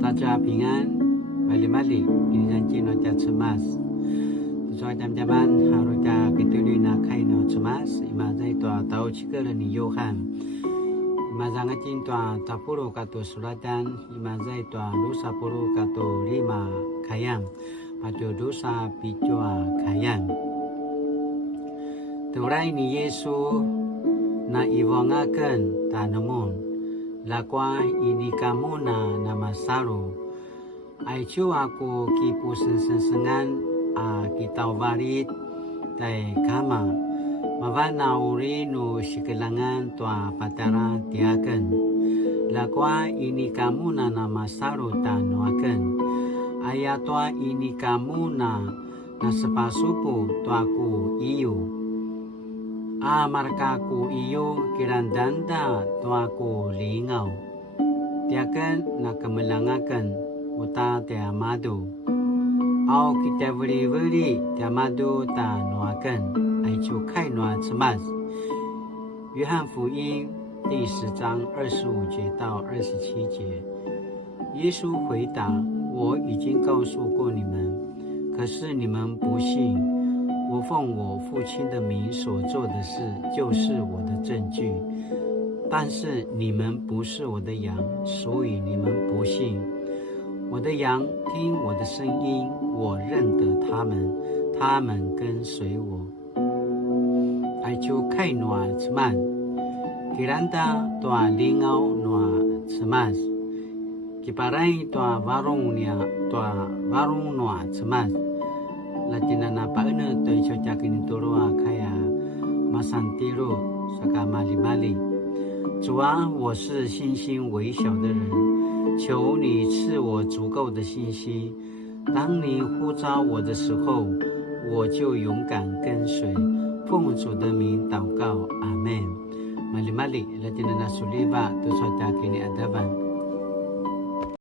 大家平安，balik-balik pinanci no ca cemas. Sesuai jam-jaman haru ca ketuli na kai no cemas. Ima zai tua tau cika le ni Yohan. Ima zanga cin tua tapuru kato suratan. Ima zai tua dosa puru kato 5 kayang. Pacu dosa picua kayang. Turai ni Yesu na iwangaken tanamun. Lakwa ini kamu na nama saru. Aicu aku kipu sensengan kita warit tai kama. Mawana uri nu shikelangan tua patara tiaken. Lakwa ini kamu na nama saru tanuaken. Ayat tua ini kamu na sepasupu tuaku iyu. Markaku iyo kirandanda tuaku lingau. Tiakan na kemelangakan uta tiamadu. Au kita beri tiamadu ta nuakan. Aicu kai nua cemas. 约翰福音第10章25节到27节。耶稣回答：我已经告诉过你们，可是你们不信。我奉我父亲的名所做的事，就是我的证据。但是你们不是我的羊，所以你们不信。我的羊听我的声音，我认得他们，他们跟随我。Aicu kai noa cemas, kiranda toa lingau noa cemas, kiparai toa warung noa cemas. Latina na pauna to ichochakin toroa kaya masantiro saka mali-mali。主啊，我是信心微小的人，求你赐我足够的信心。当你呼召我的时候，我就勇敢跟随。奉主的名祷告，阿门。Mali-mali Latina na suliba to ichochakin adaban。